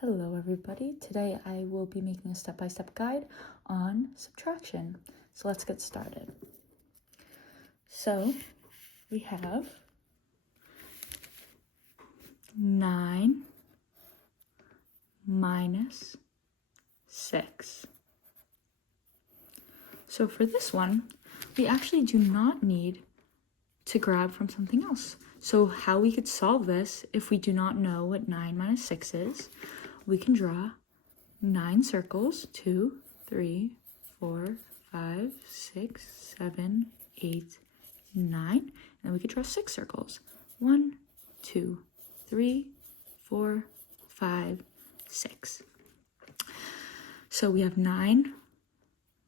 Hello everybody, today I will be making a step-by-step guide on subtraction. So let's get started. So we have 9 minus 6. So for this one, we actually do not need to grab from something else. So how we could solve this if we do not know what 9 minus 6 is, we can draw 9 circles, 2, 3, 4, 5, 6, 7, 8, 9. And then we could draw 6 circles. 1, 2, 3, 4, 5, 6. So we have 9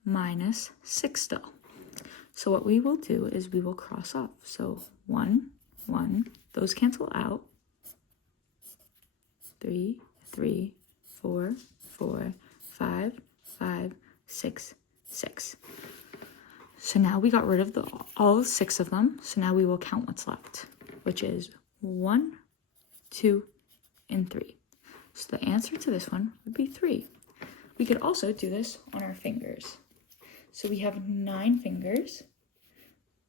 minus 6 still. So what we will do is we will cross off. So 1, 1, those cancel out. 3, 3, 4, 4, 5, 5, 6, 6. So now we got rid of all 6 of them. So now we will count what's left, which is 1, 2, and 3. So the answer to this one would be 3. We could also do this on our fingers. So we have 9 fingers.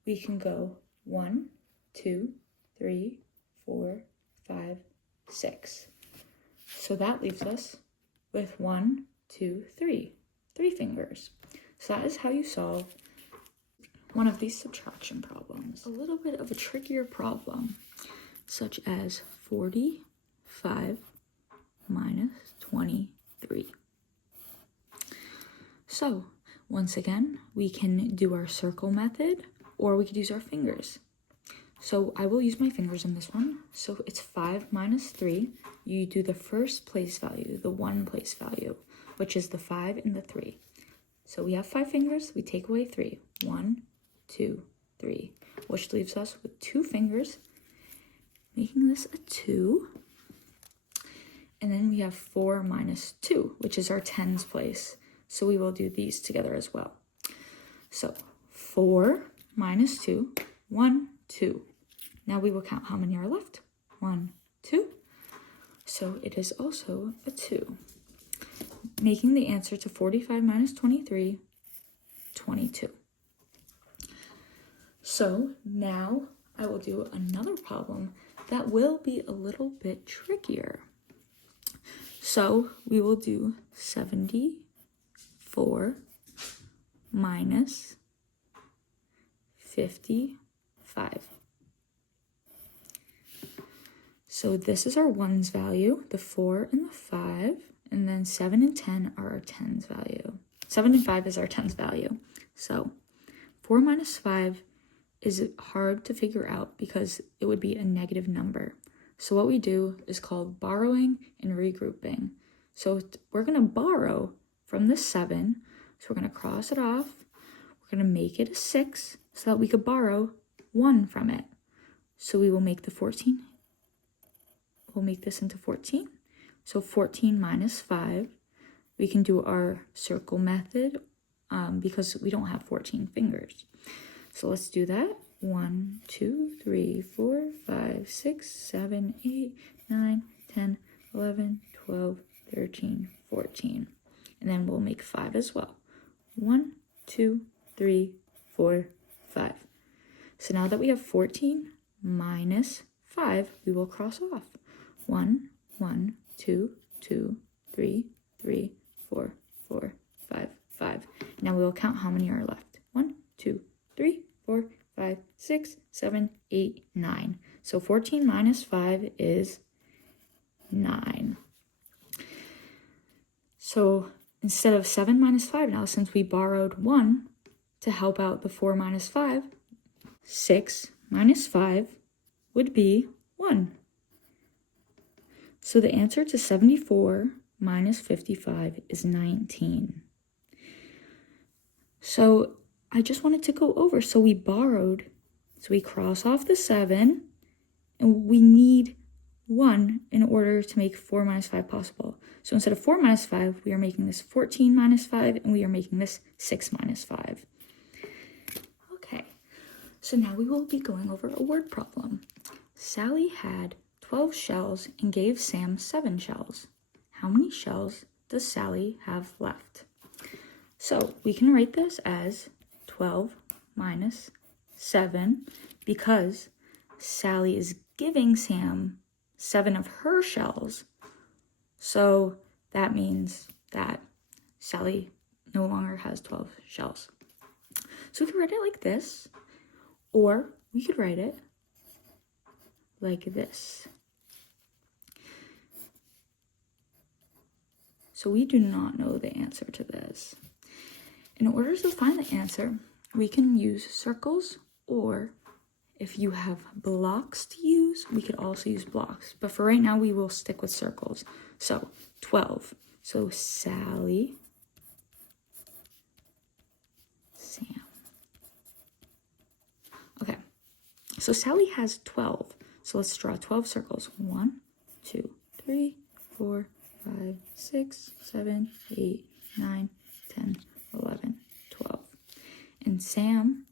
We can go 1, 2, 3, 4, 5, 6. So that leaves us with 1, 2, 3 fingers. So that is how you solve one of these subtraction problems. A little bit of a trickier problem, such as 45 minus 23. So once again, we can do our circle method, or we could use our fingers. So I will use my fingers in this one. So it's 5 minus 3. You do the first place value, the 1 place value, which is the 5 and the 3. So we have 5 fingers, we take away 3. 1, 2, 3, which leaves us with 2 fingers, making this a 2. And then we have 4 minus 2, which is our tens place. So we will do these together as well. So 4 minus 2, 1, 2. Now we will count how many are left. 1, 2. So it is also a 2. Making the answer to 45 minus 23, 22. So now I will do another problem that will be a little bit trickier. So we will do 74 minus 55. So this is our ones value, the 4 and the 5, and then 7 and 10 are our tens value. 7 and 5 is our tens value. So 4 minus 5 is hard to figure out because it would be a negative number. So what we do is called borrowing and regrouping. So we're going to borrow from the 7. So we're going to cross it off. We're going to make it a 6 so that we could borrow 1 from it. So we will make the 14. We'll make this into 14. So 14 minus 5. We can do our circle method because we don't have 14 fingers. So let's do that. 1, 2, 3, 4, 5, 6, 7, 8, 9, 10, 11, 12, 13, 14. And then we'll make 5 as well. 1, 2, 3, 4, 5. So now that we have 14 minus 5, we will cross off. 1, 1, 2, 2, 3, 3, 4, 4, 5, 5. Now we will count how many are left. 1, 2, 3, 4, 5, 6, 7, 8, 9. So 14 minus 5 is 9. So instead of 7 minus 5 now, since we borrowed 1 to help out the 4 minus 5, 6 minus 5 would be 1. So the answer to 74 minus 55 is 19. So I just wanted to go over. So we borrowed, so we cross off the 7, and we need 1 in order to make 4 minus 5 possible. So instead of 4 minus 5, we are making this 14 minus 5, and we are making this 6 minus 5. Okay, so now we will be going over a word problem. Sally had 12 shells and gave Sam 7 shells. how many shells does Sally have left? So we can write this as 12 minus 7 because Sally is giving Sam 7 of her shells. So that means that Sally no longer has 12 shells. So we could write it like this, or we could write it like this. So we do not know the answer to this. In order to find the answer, we can use circles, or if you have blocks to use, we could also use blocks. But for right now, we will stick with circles. So 12. So Sally, Sam. Okay, so Sally has 12. So let's draw 12 circles. 1, 2, 3, 4, 5, 6, 7, 8, 9, 10, 11, 12. And Sam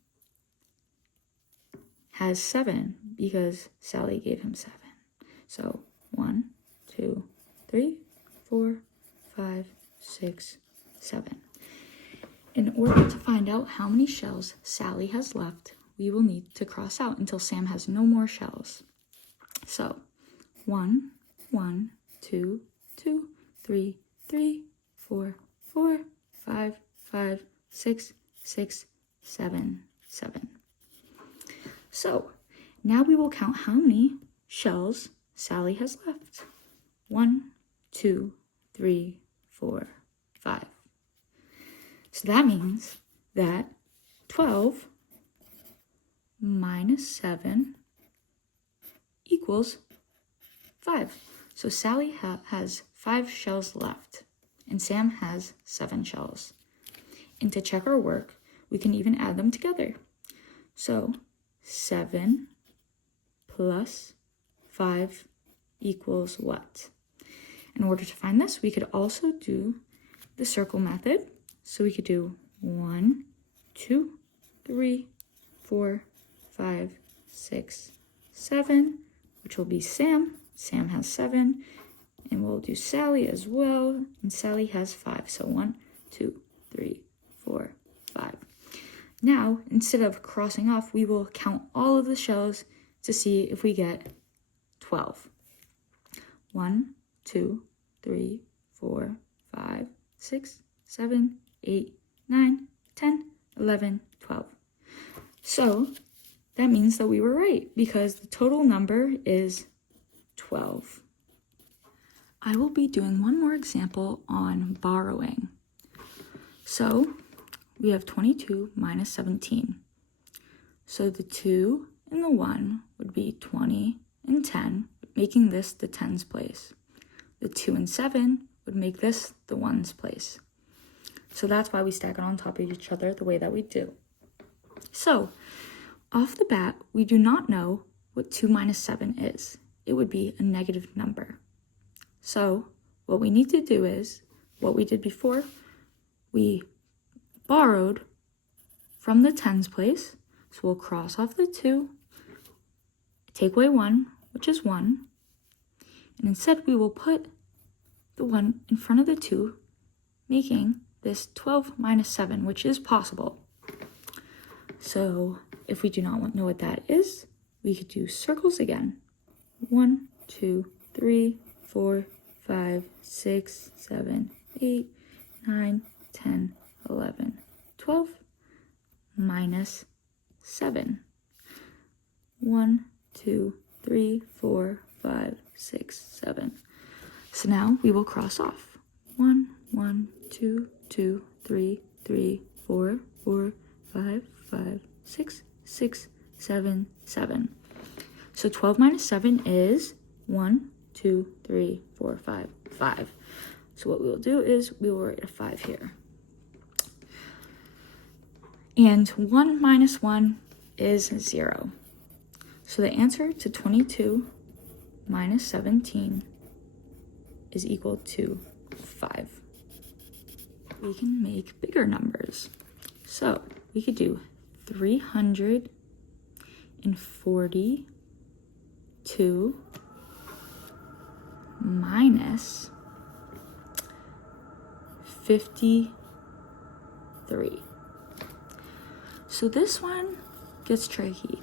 has 7 because Sally gave him 7. So 1, 2, 3, 4, 5, 6, 7. In order to find out how many shells Sally has left, we will need to cross out until Sam has no more shells. So 1, 1, 2, 2, 3, 3, 4, 4, 5, 5, 6, 6, 7, 7. So now we will count how many shells Sally has left. 1, 2, 3, 4, 5. So that means that 12 minus 7 equals 5. So Sally has 5 shells left, and Sam has 7 shells. And to check our work, we can even add them together. So 7 plus 5 equals what? In order to find this, we could also do the circle method. So we could do 1, 2, 3, 4, 5, 6, 7, which will be Sam. Sam has 7. And we'll do Sally as well. And Sally has 5. So 1, 2, 3, 4, 5. Now, instead of crossing off, we will count all of the shells to see if we get 12. 1, 2, 3, 4, 5, 6, 7, 8, 9, 10, 11, 12. So that means that we were right because the total number is 12. I will be doing one more example on borrowing. So we have 22 minus 17. So the 2 and the 1 would be 20 and 10, making this the tens place. The 2 and 7 would make this the ones place. So that's why we stack it on top of each other the way that we do. So off the bat, we do not know what 2 minus 7 is. It would be a negative number. So what we need to do is, what we did before, we borrowed from the tens place. So we'll cross off the 2, take away 1, which is 1. And instead we will put the 1 in front of the 2, making this 12 minus 7, which is possible. So if we do not know what that is, we could do circles again. 1, 2, 3, 4, 5, 6, 7, 8, 9, 10, 11, 12, minus 7. 1, 2, 3, 4, 5, 6, 7. So now we will cross off. 1, 1, 2, 2, 3, 3, 4, 4, 5, 5, 6, 6, 7, 7. So 12 minus 7 is 1, 2, 3, 4, 5, 5. So what we will do is we will write a 5 here. And 1 minus 1 is 0. So the answer to 22 minus 17 is equal to 5. We can make bigger numbers. So we could do 342 minus 53. So this one gets tricky.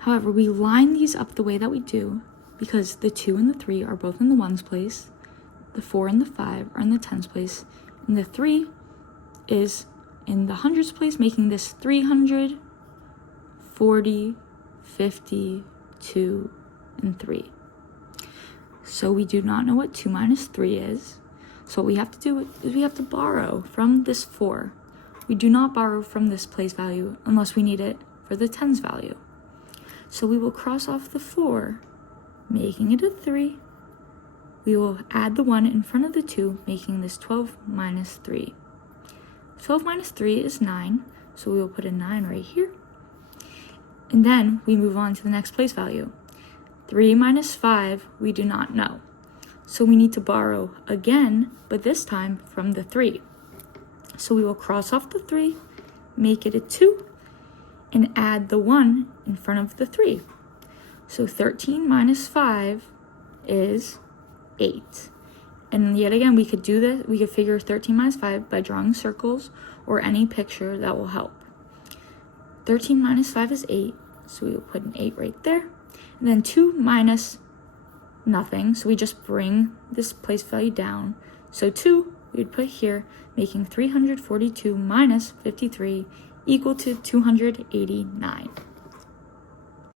However, we line these up the way that we do because the 2 and the 3 are both in the ones place, the 4 and the 5 are in the tens place, and the 3 is in the hundreds place, making this 300, 40, 50, 2, and 3. So we do not know what 2 minus 3 is. So what we have to do is we have to borrow from this 4. We do not borrow from this place value unless we need it for the tens value. So we will cross off the 4, making it a 3. We will add the 1 in front of the 2, making this 12 minus 3. 12 minus 3 is 9, so we will put a 9 right here. And then we move on to the next place value. 3 minus 5, we do not know. So we need to borrow again, but this time from the 3. So we will cross off the 3, make it a 2, and add the 1 in front of the 3. So 13 minus 5 is 8. And yet again, we could do this. We could figure 13 minus 5 by drawing circles or any picture that will help. 13 minus 5 is 8, so we will put an 8 right there. And then 2 minus nothing, so we just bring this place value down. So 2 we would put here, making 342 minus 53 equal to 289.